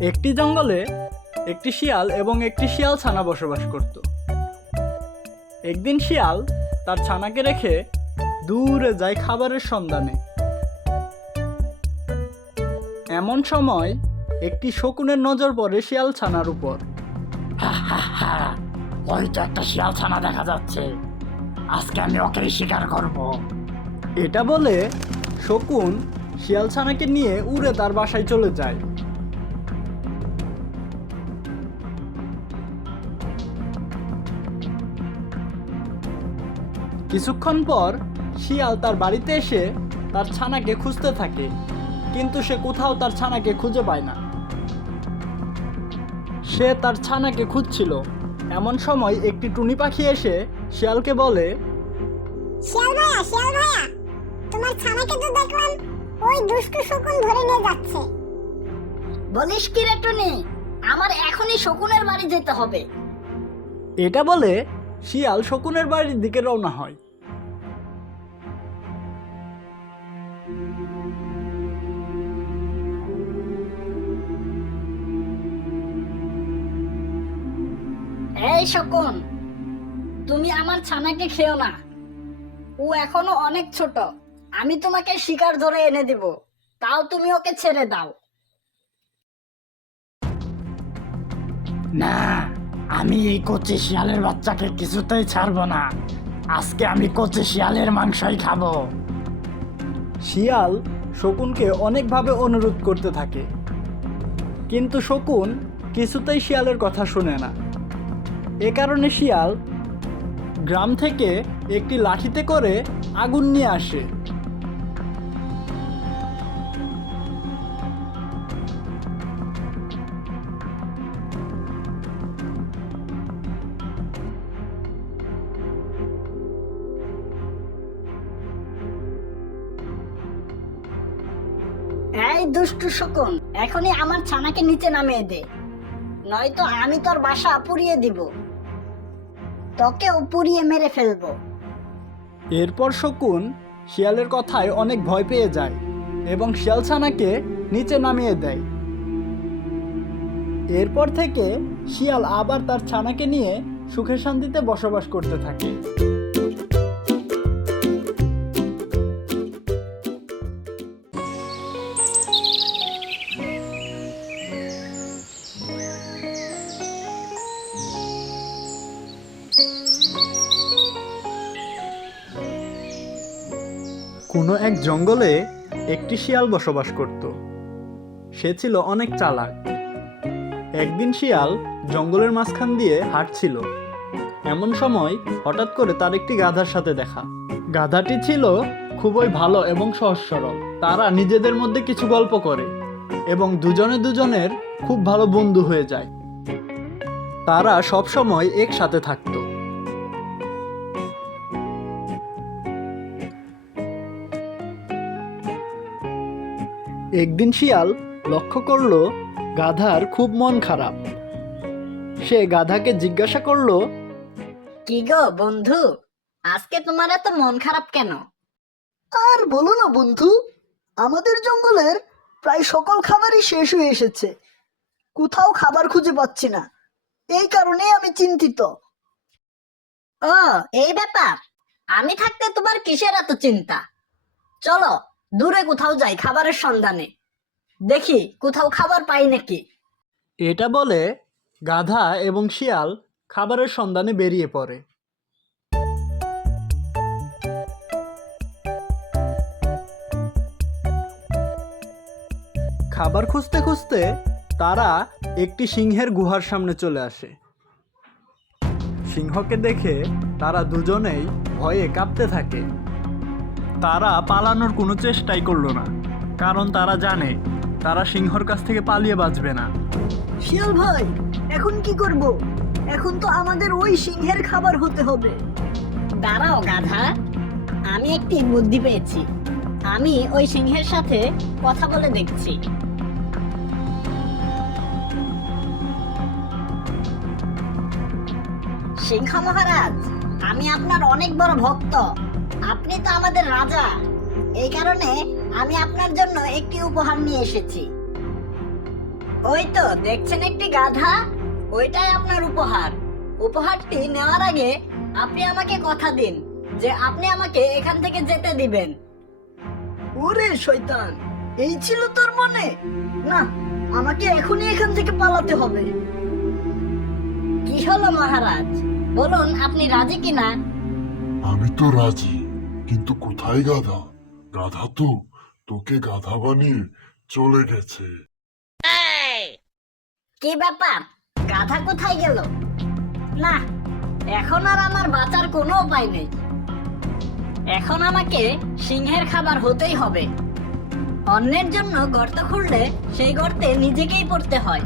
একটি জঙ্গলে একটি শিয়াল এবং একটি শিয়াল ছানা বসবাস করত। একদিন শিয়াল তার ছানাকে রেখে দূরে যায় খাবারের সন্ধানে। এমন সময় একটি শকুনের নজর পড়ে শিয়াল ছানার উপর। হয়তো একটা শিয়াল ছানা দেখা যাচ্ছে, আজকে আমি ওকে শিকার করব। এটা বলে শকুন শিয়াল ছানাকে নিয়ে উড়ে তার বাসায় চলে যায়। কিছুক্ষণ পর শিয়াল তার বাড়িতে এসে তার ছানাকে খুঁজতে থাকে, কিন্তু সে কোথাও তার ছানাকে খুঁজে পায় না। সে তার ছানাকে খুঁজছিল। এমন সময় একটি টুনি পাখি এসে শিয়ালকে বলে, শিয়াল ভাইয়া, তোমার ছানাকে তো দেখলাম ওই দুষ্টু শকুন ধরে নিয়ে যাচ্ছে। বলিস কি রে টুনি, আমার এখনই শকুনের বাড়ি যেতে হবে। এটা বলে শিয়াল শকুনের বাড়ির দিকে রওনা হয়। এই শকুন, তুমি আমার ছানাকে খেও না, ও এখনো অনেক ছোট। আমি তোমাকে শিকার ধরে এনে দেব, তাও তুমি ওকে ছেড়ে দাও। না, আমি এই কচি শিয়ালের বাচ্চাকে কিছুতেই ছাড়বো না। আজকে আমি কচি শিয়ালের মাংসই খাবো। শিয়াল শকুনকে অনেকভাবে অনুরোধ করতে থাকে, কিন্তু শকুন কিছুতেই শিয়ালের কথা শুনে না। এ কারণে শিয়াল গ্রাম থেকে একটি লাঠিতে করে আগুন নিয়ে আসে। এই দুষ্টু শকুন, এখনই আমার ছানাকে নিচে নামিয়ে দে, নয়তো আমি তোর বাসা পুড়িয়ে দিব, তোকেও পুড়িয়ে মেরে ফেলবো। এরপর শকুন শিয়ালের কথায় অনেক ভয় পেয়ে যায় এবং শিয়াল ছানাকে নিচে নামিয়ে দেয়। এরপর থেকে শিয়াল আবার তার ছানাকে নিয়ে সুখে শান্তিতে বসবাস করতে থাকে। কোনো এক জঙ্গলে একটি শিয়াল বসবাস করত। সে ছিল অনেক চালাক। একদিন শিয়াল জঙ্গলের মাঝখান দিয়ে হাঁটছিল। এমন সময় হঠাৎ করে তার একটি গাধার সাথে দেখা। গাধাটি ছিল খুবই ভালো এবং সহজ সরল। তারা নিজেদের মধ্যে কিছু গল্প করে এবং দুজনে দুজনের খুব ভালো বন্ধু হয়ে যায়। তারা সব সময় একসাথে থাকতো। একদিন শিয়াল লক্ষ্য করলো গাধার খুব মন খারাপ। সে গাধাকে জিজ্ঞাসা করলো, কি গো বন্ধু, আজকে তোমার এত মন খারাপ কেন? আর বলো না বন্ধু, আমাদের জঙ্গলের প্রায় সকল খাবারই শেষ হয়ে এসেছে। কোথাও খাবার খুঁজে পাচ্ছি না, এই কারণেই আমি চিন্তিত। ও, এই ব্যাপার। আমি থাকতে তোমার কিসের এত চিন্তা? চলো দূরে কোথাও যাই খাবারের সন্ধানে, দেখি কোথাও খাবার পাই নাকি। এটা বলে গাধা এবং শিয়াল খাবারের সন্ধানে বেরিয়ে পড়ে। খাবার খুঁজতে খুঁজতে তারা একটি সিংহের গুহার সামনে চলে আসে। সিংহকে দেখে তারা দুজনেই ভয়ে কাঁপতে থাকে। তারা পালানোর কোনো চেষ্টাই করলো না, কারণ তারা জানে তারা সিংহর কাছ থেকে পালিয়ে বাঁচবে না। শিয়াল ভাই, এখন কি করব? এখন তো আমাদের ওই সিংহের খাবার হতে হবে। দাঁড়াও গাধা, আমি একটি বুদ্ধি পেয়েছি। আমি ওই সিংহের সাথে কথা বলে দেখছি। সিংহ মহারাজ, আমি আপনার অনেক বড় ভক্ত। আপনি তো আমাদের রাজা, এই কারণে আমি আপনার জন্য একটি উপহার নিয়ে এসেছি। ওই তো দেখছেন একটি গাধা, ওইটাই আপনার উপহার। উপহারটি নেওয়ার আগে আপনি আমাকে কথা দিন যে আপনি আমাকে এখান থেকে যেতে দিবেন। ওরে শয়তান, এই ছিল তোর মনে? না, আমাকে এখনই এখান থেকে পালাতে হবে। কি হলো মহারাজ, বলুন আপনি রাজি কিনা? আমি তো রাজি, কিন্তু কোথায় গাধা? গাধা তো তোকে গাধা বানিয়ে চলে গেছে। কি ব্যাপার, গাধা কোথায় গেল? না, এখন আর আমার বাঁচার কোনো উপায় নেই। এখন আমাকে সিংহের খাবার হতেই হবে। অন্যের জন্য গর্ত খুঁড়লে সেই গর্তে নিজেকেই পড়তে হয়।